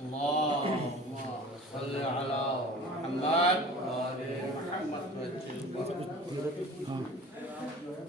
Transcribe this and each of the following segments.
اللهم صل على محمد وآل محمد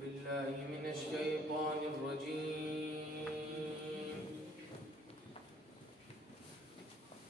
بالله من الشيطان الرجيم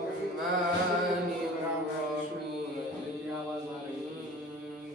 الرحمن الرحيم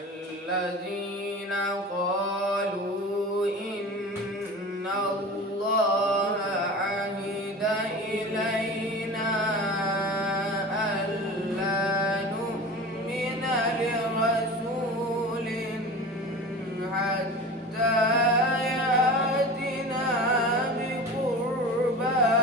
الذين قالوا إن الله عهد إلينا ألا نؤمن لرسول حتى يأتنا بقربان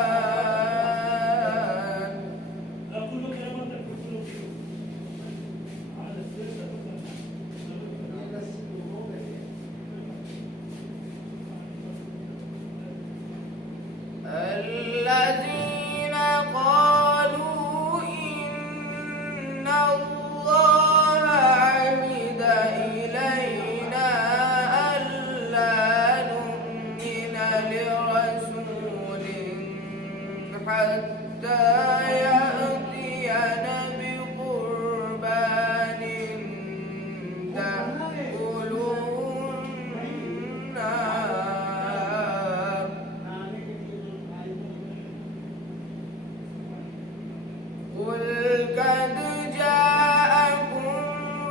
الذين قالوا إن الله عهد إلينا ألا نؤمن لرسول حتى يأتينا بقربان تأكله النار قل قد جاءكم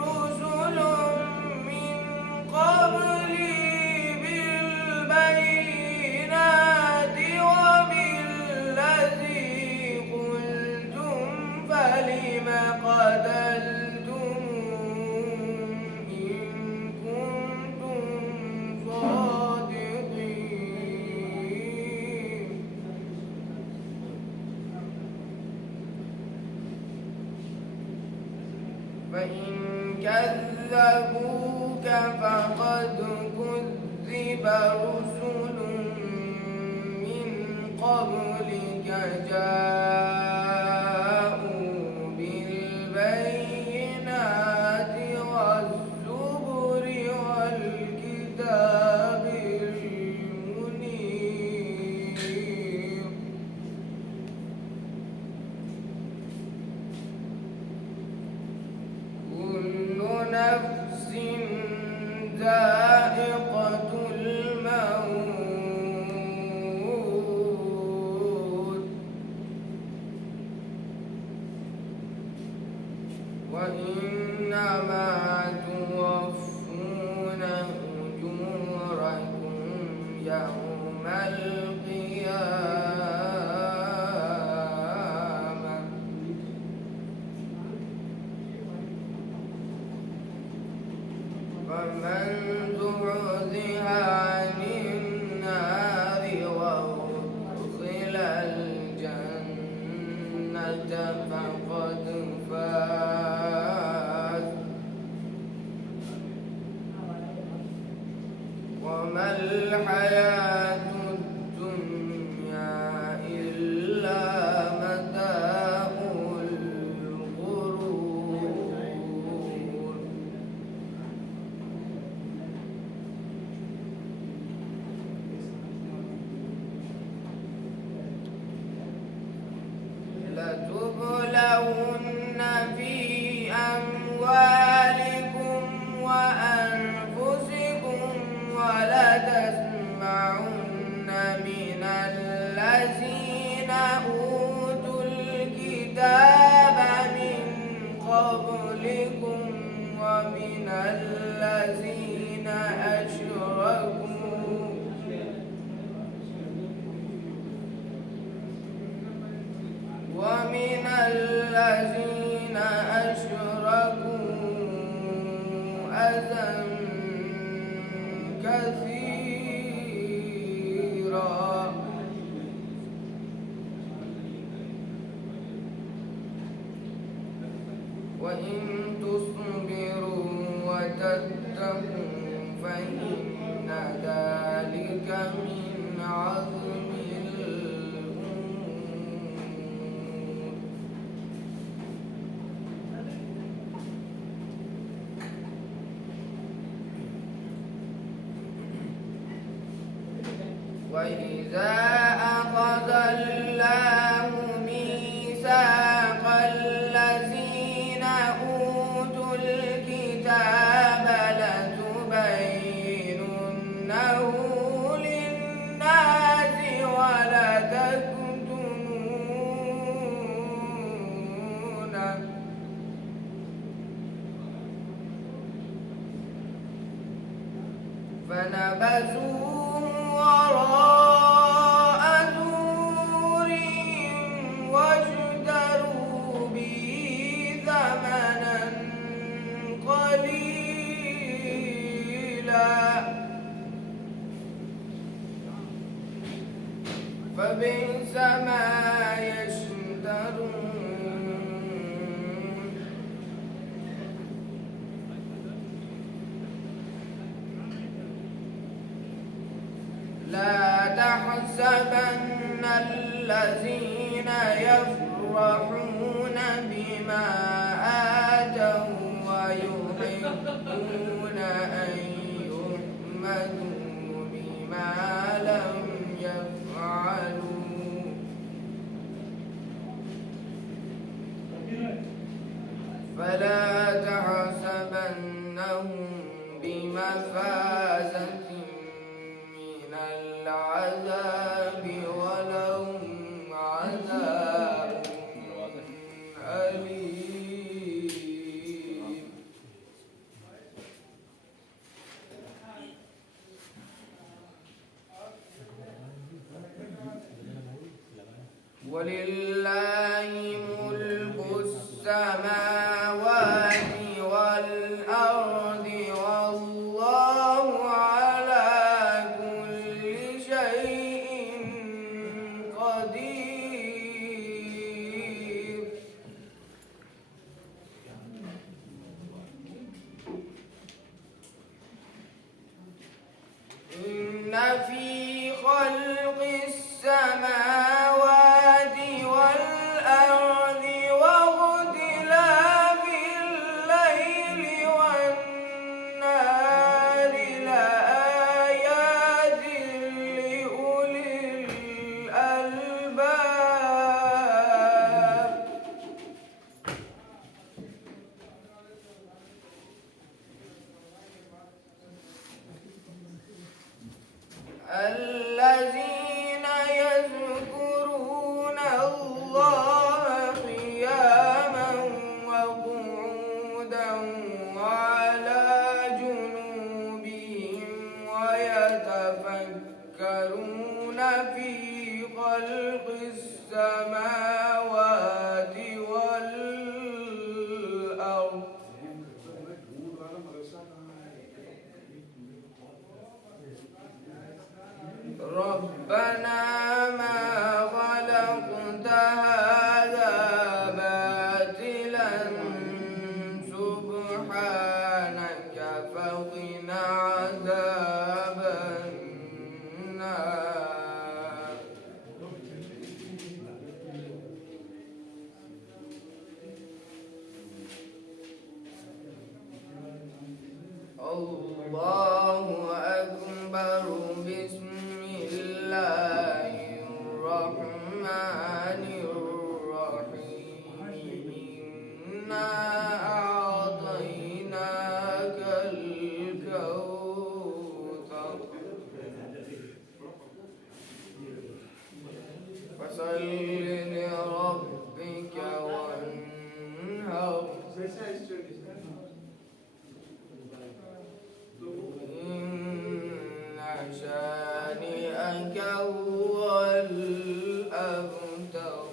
رسل من قبلي بالبينات وبالذي قلتم فلم قتلتموهم إن كنتم صادقين فإن كذبوك فقد كذب رسل من قبلك جاءوا بالبينات والزبر والكتاب المنير كل نفس ذائقة الموت وإنما توفون أجوركم يوم القيامة فمن زحزح عن النار وأدخل الجنة فقد فاز وما الحياة الدنيا إلا متاع الغرور لتبلون في أموالكم وأنفسكم ولتسمعن من الذين أوتوا الكتاب من قبلكم ومن الذين أشركوا ومن الذين أشركوا أذى كثيرا وإن تصبروا وتتقوا فإن ذلك من عزم الأمور وإذا أخذ الله ميثاق الذين أوتوا الكتاب لتبيننه للناس ولا تكتمونه فنبذوه وراء ظهورهم واشتروا به ثمنا قليلا فبئس ما يشترون لا تحسبن الذين يفرحون بما آتوا ويحبون أن يحمدوا بما لم يفعلوا فلا تحسبنهم بمفازة من العذاب ولهم عذاب أليم ولله ملك السماوات والأرض والله على كل شيء قدير إن في خلق السماوات والأرض واختلاف الليل والنهار لآيات لأولي الألباب الذين يذكرون الله قياما وقعودا وعلى جنوبهم ويتفكرون في خلق السماوات والأرض ربنا ما خلقت هذا باطلا سبحانك فقنا عذاب النار الله أكبر بسم الله الرحمن الرحيم إنا أعطيناك الكوثر فصل لربك وانهر إن شانئك هو الأبتر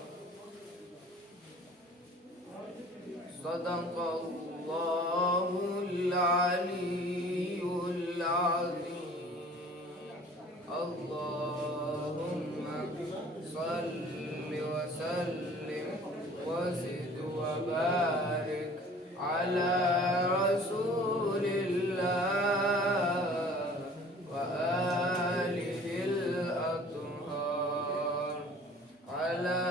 صدق الله العلي العظيم. اللهم صل وسلم وزد وبارك على رسول الله وآله الأطهار. على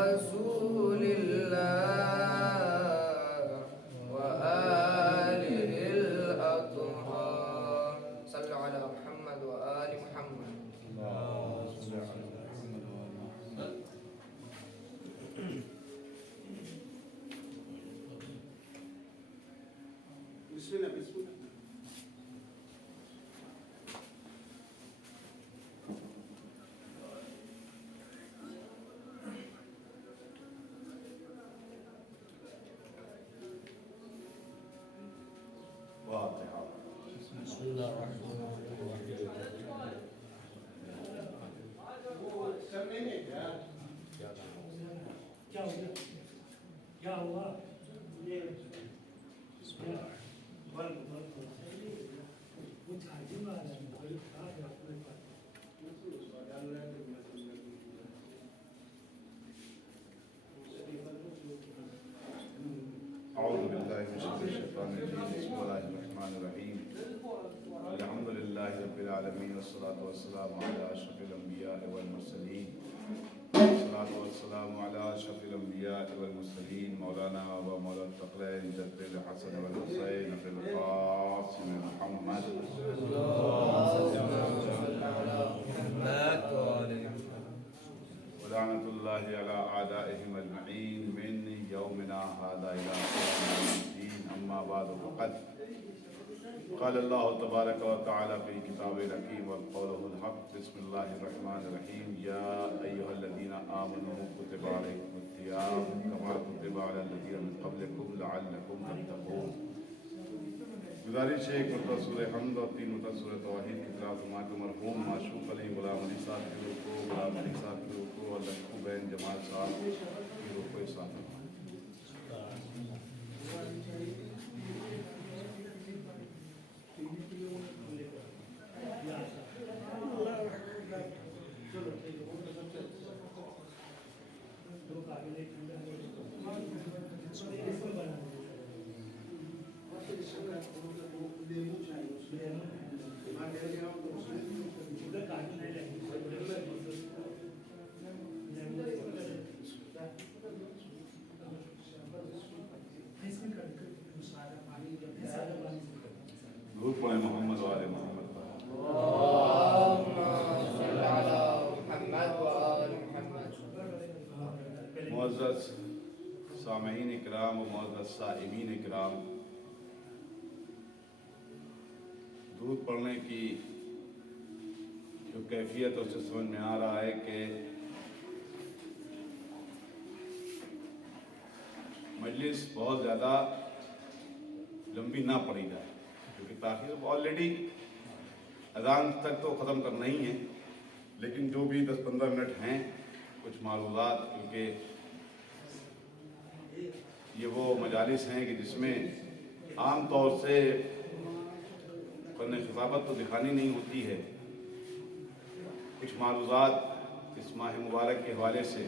رسول الله وآله الأطهار. صلوا على محمد وآل محمد. بسم الله بسم الله. بسم الله الرحمن الرحيم. Ya Allah. Bu tercih mi alemi? Hayır, daha yapmayı var. أعوذ بالله من شر الشيطان الرجيم. بسم الله الرحمن الرحيم. الحمد لله رب العالمين والصلاة والسلام على أشرف الأنبياء والمرسلين. الصلاة والسلام على أشرف الأنبياء والمرسلين مولانا ومولا الثقلين جد الحسن والحسين في القاسم محمد. ولعنة الله على أعدائهم أجمعين من يومنا هذا إلى يوم الدين. أما بعد فقد قال الله تبارك وتعالى في كتابه الحكيم وقوله الحق. بسم الله الرحمن الرحيم. يا أيها الذين آمنوا كتب عليكم الصيام كما كتب على الذين من قبلكم لعلكم تتقون. گزارش ہے ایک مرتبہ سورہ حمد اور 3 مرتبہ سورہ توحید کی تلاوت ماں کے مرحوم معشوق علی غلام علی صاحب کی روح کو، غلام علی صاحب کی روح کو اور لکھو بہن جمال صاحب کی روح کو ساتھ درود پڑھیں محمد و آل محمد پر. اللهم صل على محمد وآل محمد. معزز سامعین اکرام و معزز سائمین اکرام، درود پڑھنے کی جو کیفیت اس سے سمجھ میں آ رہا ہے کہ مجلس بہت زیادہ لمبی نہ پڑی جائے، کیونکہ تاخیر آلریڈی اذان تک تو ختم کرنا ہی ہے، لیکن جو بھی 10-15 منٹ ہیں کچھ معروضات، کیونکہ یہ وہ مجالس ہیں کہ جس میں عام طور سے فن خطابت تو دکھانی نہیں ہوتی ہے، کچھ معروضات اس ماہ مبارک کے حوالے سے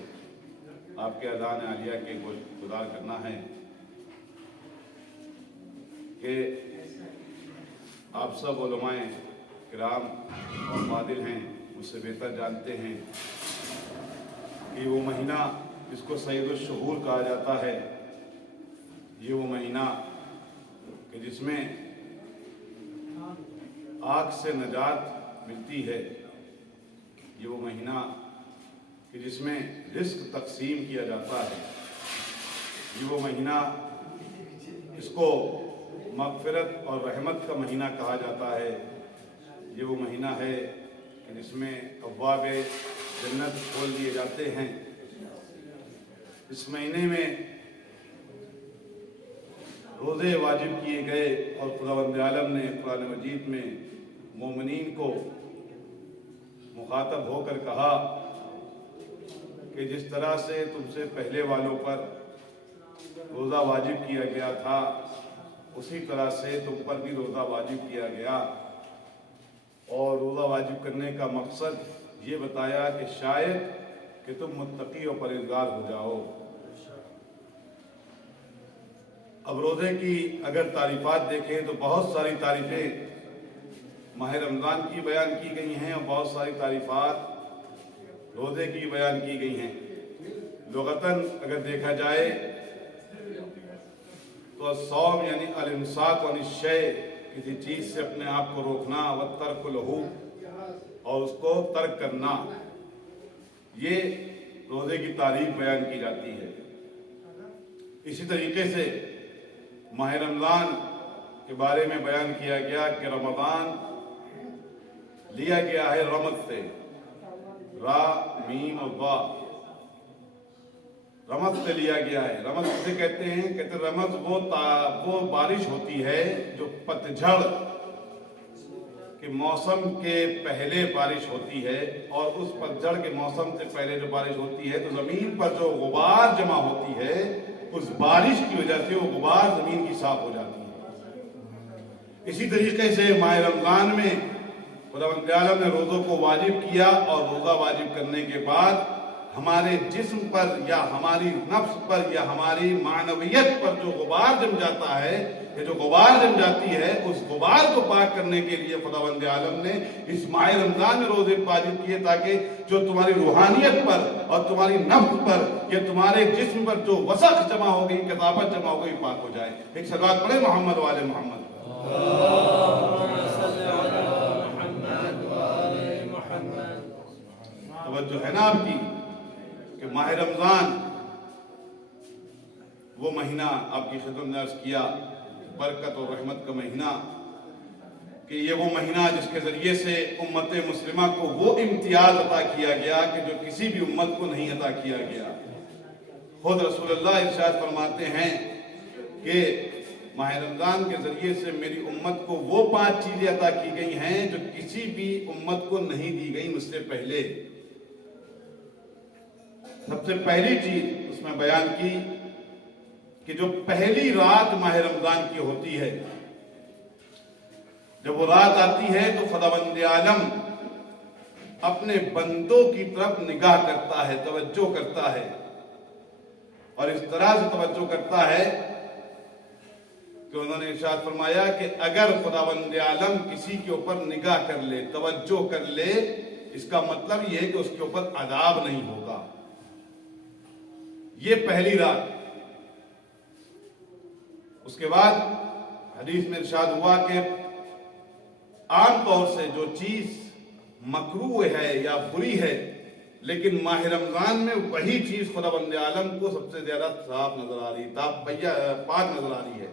آپ کے اذان عالیہ کے گزار کرنا ہے کہ آپ سب علماء کرام اور فاضل ہیں، مجھ سے بہتر جانتے ہیں کہ وہ مہینہ جس کو سید الشہور کہا جاتا ہے، یہ وہ مہینہ کہ جس میں آگ سے نجات ملتی ہے، یہ وہ مہینہ کہ جس میں رزق تقسیم کیا جاتا ہے، یہ وہ مہینہ اس کو مغفرت اور رحمت کا مہینہ کہا جاتا ہے، یہ وہ مہینہ ہے کہ جس میں ابواب جنت کھول دیے جاتے ہیں. اس مہینے میں روزے واجب کیے گئے اور خداوند عالم نے قرآن مجید میں مومنین کو مخاطب ہو کر کہا کہ جس طرح سے تم سے پہلے والوں پر روزہ واجب کیا گیا تھا اسی طرح سے تم پر بھی روزہ واجب کیا گیا، اور روزہ واجب کرنے کا مقصد یہ بتایا کہ شاید کہ تم متقی اور پرہیزگار ہو جاؤ۔ اب روزے کی اگر تعریفات دیکھیں تو بہت ساری تعریفیں ماہ رمضان کی بیان کی گئی ہیں اور بہت ساری تعریفات روزے کی بیان کی گئی ہیں۔ لغتاً اگر دیکھا جائے تو الصوم یعنی الامساک عن الشیء، کسی چیز سے اپنے آپ کو روکنا، والترک لہو، اور اس کو ترک کرنا، یہ روزے کی تعریف بیان کی جاتی ہے۔ اسی طریقے سے ماہ رمضان کے بارے میں بیان کیا گیا کہ رمضان لیا گیا ہے رمض سے، را میم اور ضا، رمض سے لیا گیا ہے۔ رمض سے کہتے ہیں رمض وہ بارش ہوتی ہے جو پتجھڑ کے موسم کے پہلے بارش ہوتی ہے، اور اس پتجھڑ کے موسم سے پہلے جو بارش ہوتی ہے تو زمین پر جو غبار جمع ہوتی ہے اس بارش کی وجہ سے وہ غبار زمین کی صاف ہو جاتی ہے۔ اسی طریقے سے ماہ رمضان میں خداوند عالم نے روزوں کو واجب کیا، اور روزہ واجب کرنے کے بعد ہمارے جسم پر یا ہماری نفس پر یا ہماری معنویت پر جو غبار جم جاتا ہے، یہ جو غبار جم جاتی ہے، اس غبار کو پاک کرنے کے لیے خداوند عالم نے اس ماہ رمضان میں روزے واجب کیے، تاکہ جو تمہاری روحانیت پر اور تمہاری نفس پر یا تمہارے جسم پر جو وسخ جمع ہو گئی، کثافت جمع ہو گئی، پاک ہو جائے۔ ایک صلوات پڑھے محمد والے محمد۔ توجہ ہے نا آپ کی کہ ماہ رمضان وہ مہینہ آپ کی خدمت میں عرض کیا، برکت اور رحمت کا مہینہ، کہ یہ وہ مہینہ جس کے ذریعے سے امت مسلمہ کو وہ امتیاز عطا کیا گیا کہ جو کسی بھی امت کو نہیں عطا کیا گیا۔ خود رسول اللہ ارشاد فرماتے ہیں کہ ماہ رمضان کے ذریعے سے میری امت کو وہ 5 چیزیں عطا کی گئی ہیں جو کسی بھی امت کو نہیں دی گئی مجھ سے پہلے۔ سب سے پہلی چیز اس میں بیان کی کہ جو پہلی رات ماہ رمضان کی ہوتی ہے، جب وہ رات آتی ہے تو خداوند عالم اپنے بندوں کی طرف نگاہ کرتا ہے، توجہ کرتا ہے، اور اس طرح سے توجہ کرتا ہے کہ انہوں نے ارشاد فرمایا کہ اگر خداوند عالم کسی کے اوپر نگاہ کر لے، توجہ کر لے، اس کا مطلب یہ ہے کہ اس کے اوپر عذاب نہیں ہوگا۔ یہ پہلی رات۔ اس کے بعد حدیث میں ارشاد ہوا کہ عام طور سے جو چیز مکروہ ہے یا بری ہے، لیکن ماہ رمضان میں وہی چیز خداوند عالم کو سب سے زیادہ صاف نظر آ رہی، پاک نظر آ رہی ہے،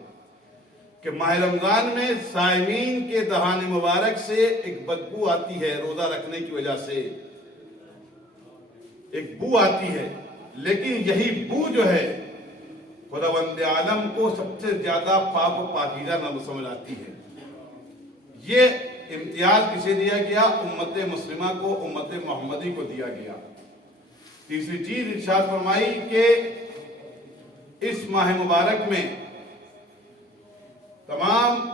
کہ ماہ رمضان میں صائمین کے دہان مبارک سے ایک بدبو آتی ہے، روزہ رکھنے کی وجہ سے ایک بو آتی ہے، لیکن یہی بو جو ہے خداوند عالم کو سب سے زیادہ پاک و پاکیزہ سمجھ آتی ہے۔ یہ امتیاز کسے دیا گیا؟ امت مسلمہ کو، امت محمدی کو دیا گیا۔ تیسری چیز ارشاد فرمائی کہ اس ماہ مبارک میں تمام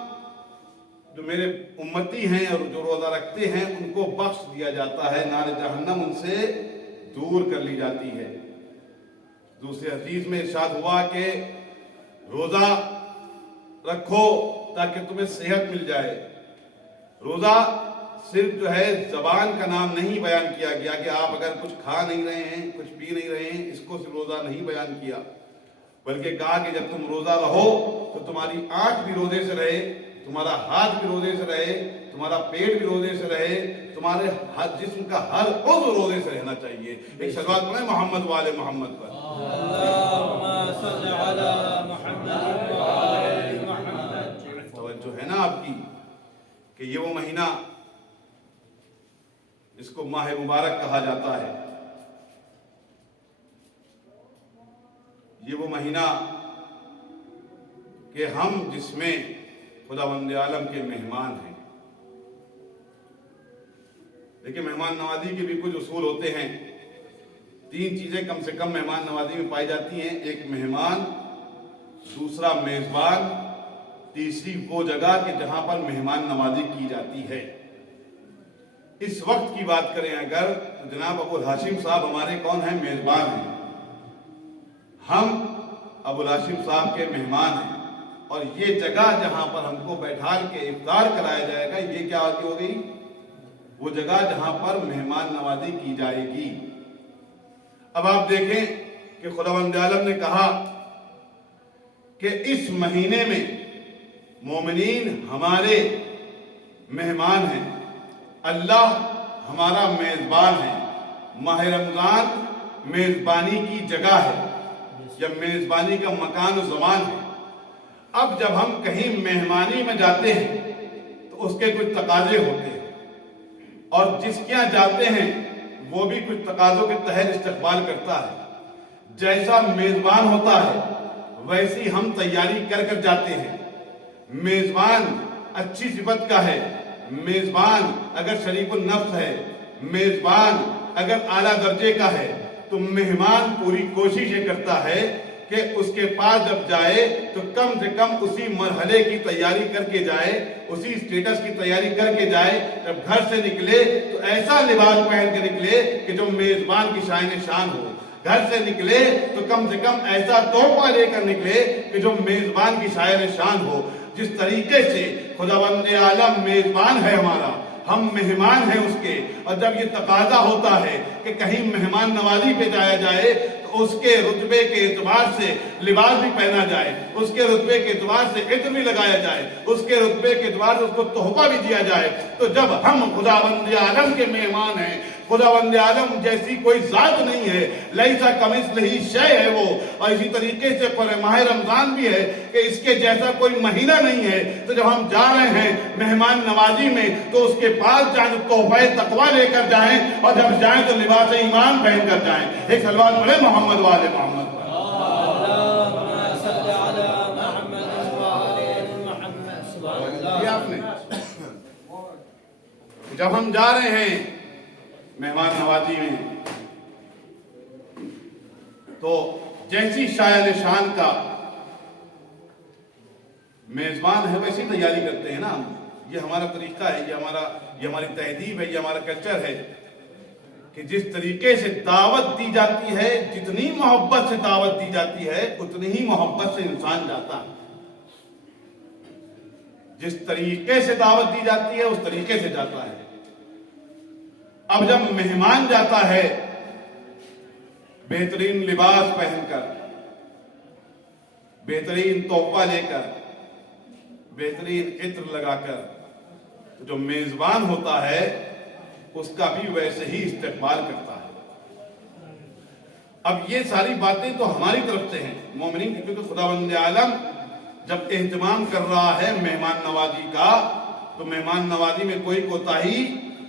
جو میرے امتی ہیں اور جو روزہ رکھتے ہیں ان کو بخش دیا جاتا ہے، نار جہنم ان سے دور کر لی جاتی ہے۔ دوسرے حدیث میں ارشاد ہوا کہ روزہ رکھو تاکہ تمہیں صحت مل جائے۔ روزہ صرف جو ہے زبان کا نام نہیں بیان کیا گیا کہ آپ اگر کچھ کھا نہیں رہے ہیں، کچھ پی نہیں رہے ہیں، اس کو صرف روزہ نہیں بیان کیا، بلکہ کہا کہ جب تم روزہ رہو تو تمہاری آنکھ بھی روزے سے رہے، تمہارا ہاتھ بھی روزے سے رہے، تمہارا پیٹ بھی روزے سے رہے، تمہارے جسم کا ہر عضو روزے سے رہنا چاہیے۔ ایک صلوات پڑھیں محمد والے محمد پر۔ اللهم صل على محمد وآل محمد۔ توجہ ہے نا آپ کی کہ یہ وہ مہینہ جس کو ماہ مبارک کہا جاتا ہے، یہ وہ مہینہ کہ ہم جس میں خداوند عالم کے مہمان ہیں۔ لیکن مہمان نوازی کے بھی کچھ اصول ہوتے ہیں۔ 3 چیزیں کم سے کم مہمان نوازی میں پائی جاتی ہیں۔ ایک مہمان دوسرا میزبان، تیسری وہ جگہ کہ جہاں پر مہمان نوازی کی جاتی ہے۔ اس وقت کی بات کریں اگر تو جناب ابوالہاشم صاحب ہمارے کون ہیں؟ میزبان ہیں۔ ہم ابوالہاشم صاحب کے مہمان ہیں، اور یہ جگہ جہاں پر ہم کو بیٹھال کے افطار کرایا جائے گا، یہ کیا ہو گئی؟ وہ جگہ جہاں پر مہمان نوازی کی جائے گی۔ اب آپ دیکھیں کہ خداوند عالم نے کہا کہ اس مہینے میں مومنین ہمارے مہمان ہیں، اللہ ہمارا میزبان ہے۔ ماہ رمضان میزبانی کی جگہ ہے، یا میزبانی کا مکان و زمان ہے۔ اب جب ہم کہیں مہمانی میں جاتے ہیں تو اس کے کچھ تقاضے ہوتے ہیں، اور جس کے یہاں جاتے ہیں وہ بھی کچھ تقاضوں کے تحت استقبال کرتا ہے۔ جیسا میزبان ہوتا ہے ویسی ہم تیاری کر کر جاتے ہیں۔ میزبان اچھی صفت کا ہے، میزبان اگر شریف النفس ہے، میزبان اگر اعلیٰ درجے کا ہے، تو مہمان پوری کوشش یہ کرتا ہے کہ اس کے پاس جب جائے تو کم سے کم اسی مرحلے کی تیاری کر کے جائے، اسی سٹیٹس کی تیاری کر کے جائے۔ جب گھر سے نکلے تو ایسا لباس پہن کے نکلے کہ جو میزبان کی شائن شان ہو۔ گھر سے نکلے تو کم سے کم ایسا تحفہ لے کر نکلے کہ جو میزبان کی شائن شان ہو۔ جس طریقے سے خداوند عالم میزبان ہے ہمارا، ہم مہمان ہیں اس کے، اور جب یہ تقاضا ہوتا ہے کہ کہیں مہمان نوازی پہ جایا جائے تو اس کے رتبے کے اعتبار سے لباس بھی پہنا جائے، اس کے رتبے کے اعتبار سے عطر بھی لگایا جائے، اس کے رتبے کے اعتبار سے اس کو تحفہ بھی دیا جائے۔ تو جب ہم خداوند عالم کے مہمان ہیں، خداوند عالم جیسی کوئی ذات نہیں ہے، لیسا کمثلہ شیء ہے وہ، اور اسی طریقے سے ماہ رمضان بھی ہے کہ اس کے جیسا کوئی مہینہ نہیں ہے۔ تو جب ہم جا رہے ہیں مہمان نوازی میں تو اس کے پاس جائیں تو تحفہ تقویٰ لے کر جائیں، اور جب جائیں تو لباس ایمان پہن کر جائیں۔ ایک صلوات پڑھیں محمد والے محمد پر۔ اللهم صل على محمد وآل محمد۔ سبحان اللہ۔ یہ آپ نے جب ہم جا رہے ہیں مہمان نوازی میں تو جیسی شائن شان کا میزبان ہے ویسی تیاری کرتے ہیں نا ہم۔ یہ ہمارا طریقہ ہے، یہ ہماری تہذیب ہے، یہ ہمارا کلچر ہے کہ جس طریقے سے دعوت دی جاتی ہے، جتنی محبت سے دعوت دی جاتی ہے اتنی ہی محبت سے انسان جاتا ہے۔ جس طریقے سے دعوت دی جاتی ہے اس طریقے سے جاتا ہے۔ اب جب مہمان جاتا ہے بہترین لباس پہن کر، بہترین تحفہ لے کر، بہترین عطر لگا کر، تو جو میزبان ہوتا ہے اس کا بھی ویسے ہی استقبال کرتا ہے۔ اب یہ ساری باتیں تو ہماری طرف سے ہیں مومنین کی، کیونکہ خداوند عالم جب اہتمام کر رہا ہے مہمان نوازی کا تو مہمان نوازی میں کوئی کوتاہی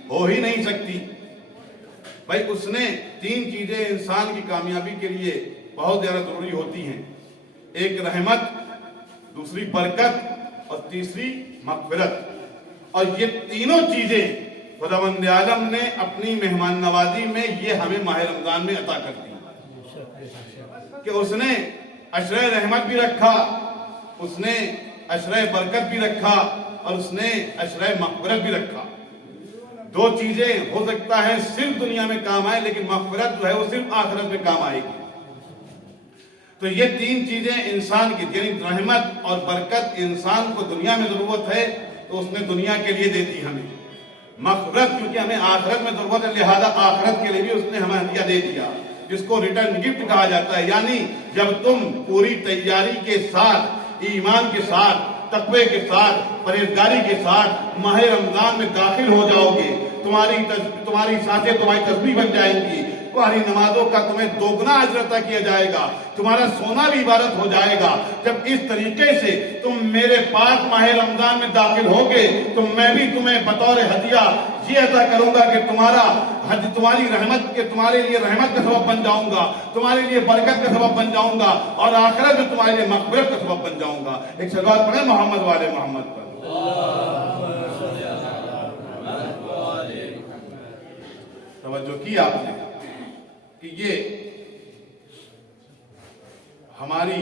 ہو ہی نہیں سکتی۔ بھائی اس نے 3 چیزیں انسان کی کامیابی کے لیے بہت زیادہ ضروری ہوتی ہیں، ایک رحمت، دوسری برکت اور تیسری مغفرت، اور یہ تینوں چیزیں خداوند عالم نے اپنی مہمان نوازی میں یہ ہمیں ماہ رمضان میں عطا کر دی کہ اس نے عشرہ رحمت بھی رکھا، اس نے عشرہ برکت بھی رکھا، اور اس نے عشرہ مغفرت بھی رکھا۔ 2 چیزیں ہو سکتا ہے صرف دنیا میں کام آئے، لیکن مغفرت جو ہے وہ صرف آخرت میں کام آئے گی۔ تو یہ 3 چیزیں انسان کی، یعنی رحمت اور برکت انسان کو دنیا میں ضرورت ہے تو اس نے دنیا کے لیے دے دی ہمیں، مغفرت کیونکہ ہمیں آخرت میں ضرورت ہے لہذا آخرت کے لیے بھی اس نے ہمیں ہدیہ دے دیا، جس کو ریٹرن گفٹ کہا جاتا ہے۔ یعنی جب تم پوری تیاری کے ساتھ، ایمان کے ساتھ، تقوی کے ساتھ، پرہیزگاری کے ساتھ ماہ رمضان میں داخل ہو جاؤ گے، تمہاری سانسیں تمہاری تسبیح بن جائیں گی، تمہاری نمازوں کا تمہیں دوگنا اجر عطا کیا جائے گا، تمہارا سونا بھی عبادت ہو جائے گا۔ جب اس طریقے سے تم میرے پاس ماہ رمضان میں داخل ہوگے تو میں بھی تمہیں بطور ہدیہ یہ عطا کروں گا کہ تمہاری رحمت کے، تمہارے لیے رحمت کا سبب بن جاؤں گا، تمہارے لیے برکت کا سبب بن جاؤں گا، اور آخرت میں تمہارے لیے مغفرت کا سبب بن جاؤں گا۔ ایک صلوات پڑھیں محمد والے محمد پر۔ توجہ کی آپ نے کہ یہ ہماری